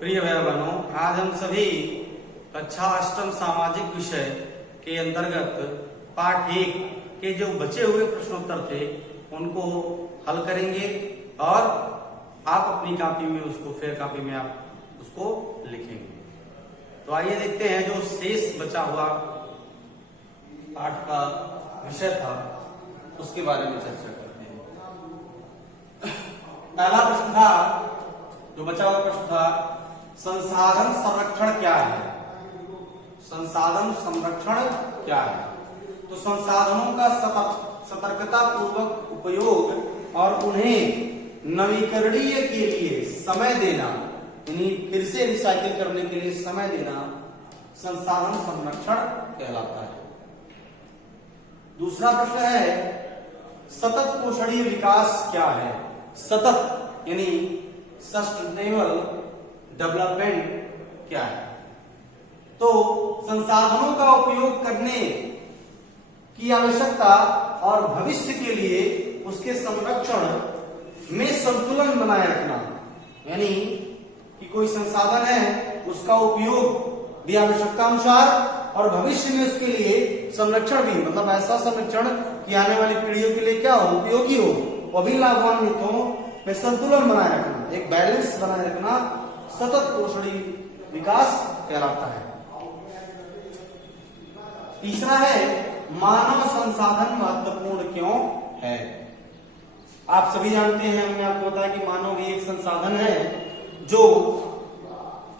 प्रिय भाई बहनों, आज हम सभी कक्षा अष्टम सामाजिक विषय के अंतर्गत पाठ 1 के जो बचे हुए प्रश्नोत्तर थे उनको हल करेंगे और आप अपनी कॉपी में उसको फेयर कॉपी में आप उसको लिखेंगे। तो आइए देखते हैं जो शेष बचा हुआ पाठ का विषय था उसके बारे में चर्चा करते हैं। पहला प्रश्न था, जो बचा हुआ प्रश्न था, संसाधन संरक्षण क्या है? संसाधन संरक्षण क्या है? तो संसाधनों का सतर्कता पूर्वक उपयोग और उन्हें नवीकरणीय के लिए समय देना, यानी फिर से रिसाइकिल करने के लिए समय देना संसाधन संरक्षण कहलाता है। दूसरा प्रश्न है, सतत पोषणीय विकास क्या है? सतत यानी सस्टेनेबल डेवलपमेंट क्या है? तो संसाधनों का उपयोग करने की आवश्यकता और भविष्य के लिए उसके संरक्षण में संतुलन बनाए रखना, यानी कि कोई संसाधन है उसका उपयोग भी आवश्यकता अनुसार और भविष्य में उसके लिए संरक्षण भी, मतलब ऐसा संरक्षण कि आने वाली पीढ़ियों के लिए क्या हो, उपयोगी हो, वो भी लाभान्वित हो, में संतुलन बनाए रखना, एक बैलेंस बनाए रखना सतत पोषणीय विकास कहलाता है। तीसरा है, मानव संसाधन महत्वपूर्ण क्यों है? आप सभी जानते हैं, हमने आपको बताया कि मानव भी एक संसाधन है जो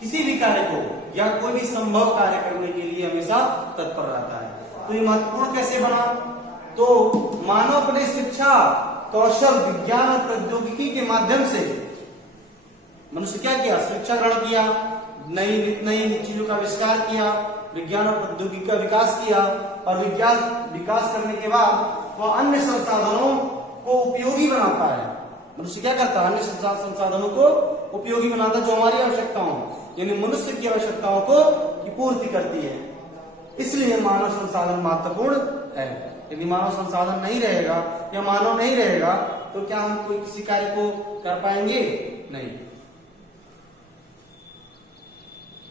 किसी भी कार्य को या कोई भी संभव कार्य करने के लिए हमेशा तत्पर रहता है। तो ये महत्वपूर्ण कैसे बना? तो मानव अपने शिक्षा, कौशल, विज्ञान और प्रौद्योगिकी के माध्यम से मनुष्य क्या किया? शिक्षा ग्रहण किया, नई चीजों का आविष्कार किया, विज्ञान और प्रौद्योगिकी का विकास किया और विकास करने के बाद वह अन्य संसाधनों को उपयोगी बनाता है। मनुष्य क्या करता है? अन्य संसाधनों को उपयोगी बनाता है जो हमारी आवश्यकताओं, यानी मनुष्य की आवश्यकताओं को की पूर्ति करती है। इसलिए मानव संसाधन महत्वपूर्ण है। यदि मानव संसाधन नहीं रहेगा या मानव नहीं रहेगा तो क्या हम कोई किसी कार्य को कर पाएंगे? नहीं।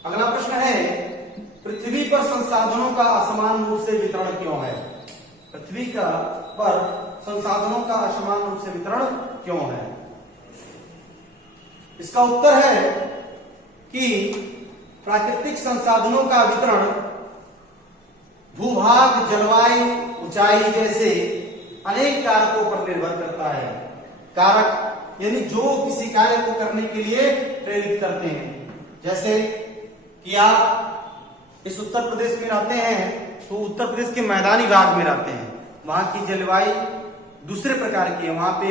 अगला प्रश्न है, पृथ्वी पर संसाधनों का असमान रूप से वितरण क्यों है? पृथ्वी पर संसाधनों का असमान रूप से वितरण क्यों है? इसका उत्तर है कि प्राकृतिक संसाधनों का वितरण भूभाग, जलवायु, ऊंचाई जैसे अनेक कारकों पर निर्भर करता है। कारक यानी जो किसी कार्य को करने के लिए प्रेरित करते हैं। जैसे कि आप इस उत्तर प्रदेश में रहते हैं तो उत्तर प्रदेश के मैदानी भाग में रहते हैं, वहां की जलवायु दूसरे प्रकार की है। वहां पे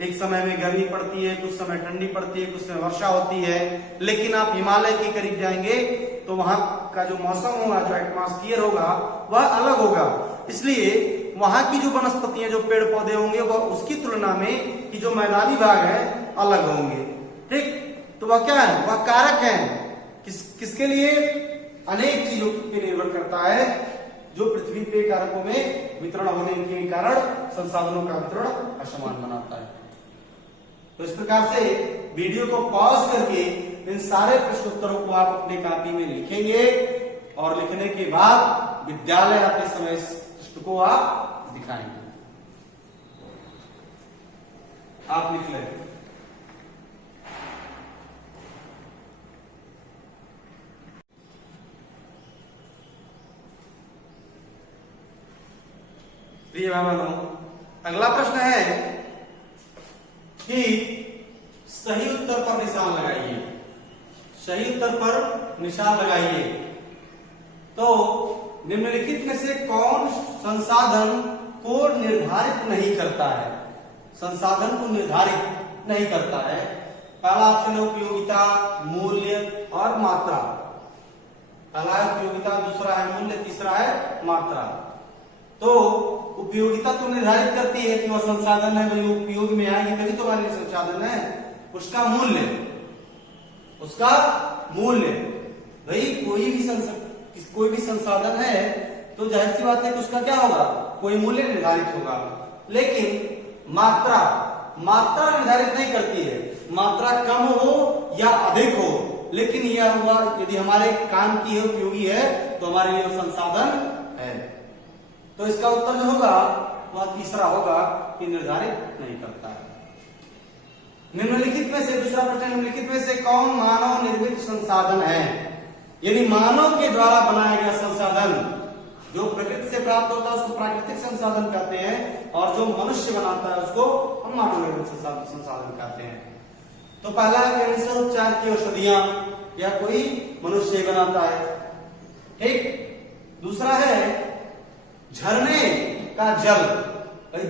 एक समय में गर्मी पड़ती है, कुछ समय ठंडी पड़ती है, कुछ समय वर्षा होती है। लेकिन आप हिमालय के करीब जाएंगे तो वहां का जो मौसम होगा, जो एटमॉस्फेयर होगा, वह अलग होगा। इसलिए वहां की जो वनस्पतियां, जो पेड़ पौधे होंगे, वह उसकी तुलना में कि जो मैदानी भाग है अलग होंगे। ठीक, तो वह क्या है? वह कारक है। किसके लिए? अनेक चीजों पर निर्भर करता है जो पृथ्वी पे कारकों में वितरण होने के कारण संसाधनों का वितरण असमान बनाता है। तो इस प्रकार से वीडियो को पॉज करके इन सारे प्रश्नोत्तरों को आप अपने कॉपी में लिखेंगे और लिखने के बाद विद्यालय आते समय इस प्रश्न को आप दिखाएंगे। आप लिख लें। प्रिय भाई बहनों, अगला प्रश्न है कि सही उत्तर पर निशान लगाइए। सही उत्तर पर निशान लगाइए। तो निम्नलिखित में से कौन संसाधन को निर्धारित नहीं करता है? संसाधन को निर्धारित नहीं करता है। पहला ऑप्शन है उपयोगिता, मूल्य और मात्रा। पहला है उपयोगिता, दूसरा है मूल्य, तीसरा है मात्रा। तो उपयोगिता तो निर्धारित करती है कि वह संसाधन है, भाई उपयोग में आएगी तभी तो हमारे संसाधन है। उसका मूल्य भाई कोई भी संसाधन है तो जाहिर सी बात है कि उसका क्या होगा? कोई मूल्य निर्धारित होगा। लेकिन मात्रा निर्धारित नहीं करती है। मात्रा कम हो या अधिक हो लेकिन यह हुआ यदि हमारे काम की है उपयोगी है तो हमारे लिए संसाधन है। तो इसका उत्तर जो होगा वह तीसरा होगा कि निर्धारित नहीं करता है। निम्नलिखित में से दूसरा प्रश्न, निम्नलिखित में से कौन मानव निर्मित संसाधन है? यानी मानव के द्वारा बनाया गया संसाधन जो प्रकृति से प्राप्त होता है उसको प्राकृतिक संसाधन कहते हैं, और जो मनुष्य बनाता है उसको हम मानव निर्मित संसाधन कहते हैं। तो पहला है कैंसर उपचार की औषधियां, या कोई मनुष्य बनाता है, ठीक। दूसरा है झरने का जल,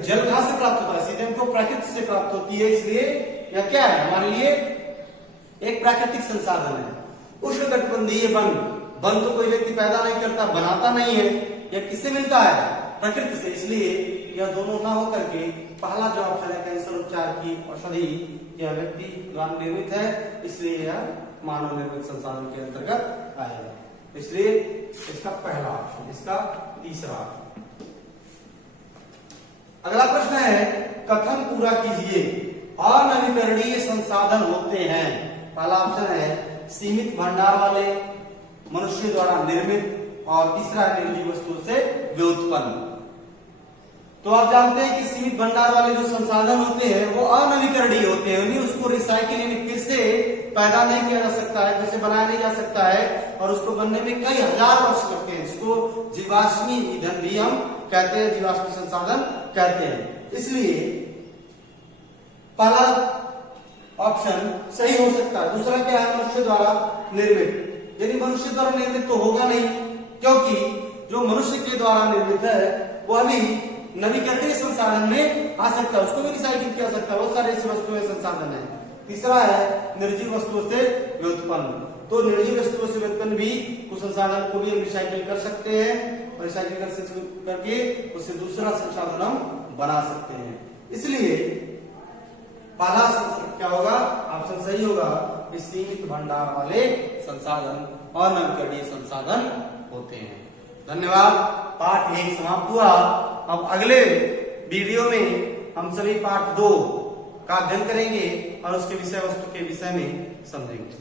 जल कहां से प्राप्त होता है? सीधे हमको प्रकृति से प्राप्त होती है, इसलिए यह क्या है हमारे लिए एक प्राकृतिक संसाधन है। उष्णकटिबंधीय वन, वन तो कोई व्यक्ति पैदा नहीं करता, बनाता नहीं है, यह किससे मिलता है? प्रकृति से, इसलिए यह दोनों ना होकर के पहला जो ऑप्शन है कैंसर उपचार की औषधि, यह व्यक्ति द्वारा निर्मित है, इसलिए यह मानव निर्मित संसाधन के अंतर्गत आएगा। इसलिए इसका पहला ऑप्शन, इसका तीसरा ऑप्शन। अगला प्रश्न है कथन पूरा कीजिए। अनवीकरणीय संसाधन होते हैं। पहला ऑप्शन है सीमित भंडार वाले, मनुष्य द्वारा निर्मित, और तीसरा है निर्जीव वस्तुओं से व्युत्पन्न। तो आप जानते हैं कि सीमित भंडार वाले जो संसाधन होते हैं वो अनवीकरणीय होते हैं, उसको रिसाइकिल यानी फिर से पैदा नहीं किया जा सकता है, फिर से बनाया नहीं जा सकता है, और उसको बनने में कई हजार वर्ष लगते हैं, जिसको जीवाश्मी ईंधन भी हम कहते हैं, जीवाश्मी संसाधन कहते हैं। इसलिए पहला ऑप्शन सही हो सकता है। दूसरा क्या है? मनुष्य द्वारा निर्मित, यानी मनुष्य द्वारा निर्मित तो होगा नहीं, क्योंकि जो मनुष्य के द्वारा निर्मित है वो अभी नवीकरणीय संसाधन में आ सकता है, उसको भी रिसाइकिल किया जा सकता है, बहुत सारे ऐसी वस्तुएं संसाधन है। तीसरा है निर्जीव वस्तुओं से व्युत्पन्न, तो निर्जीव वस्तुओं से व्युत्पन्न भी कुछ संसाधन को भी हम रिसाइकिल कर सकते हैं, और रिसाइकिल करके उससे दूसरा संसाधन हम बना सकते हैं। इसलिए पहला क्या होगा? ऑप्शन सही होगा, सीमित भंडार वाले संसाधन और नवीकरणीय संसाधन होते हैं। धन्यवाद। पार्ट 1 समाप्त हुआ। अब अगले वीडियो में हम सभी पार्ट 2 का अध्ययन करेंगे और उसके विषय वस्तु के विषय में समझेंगे।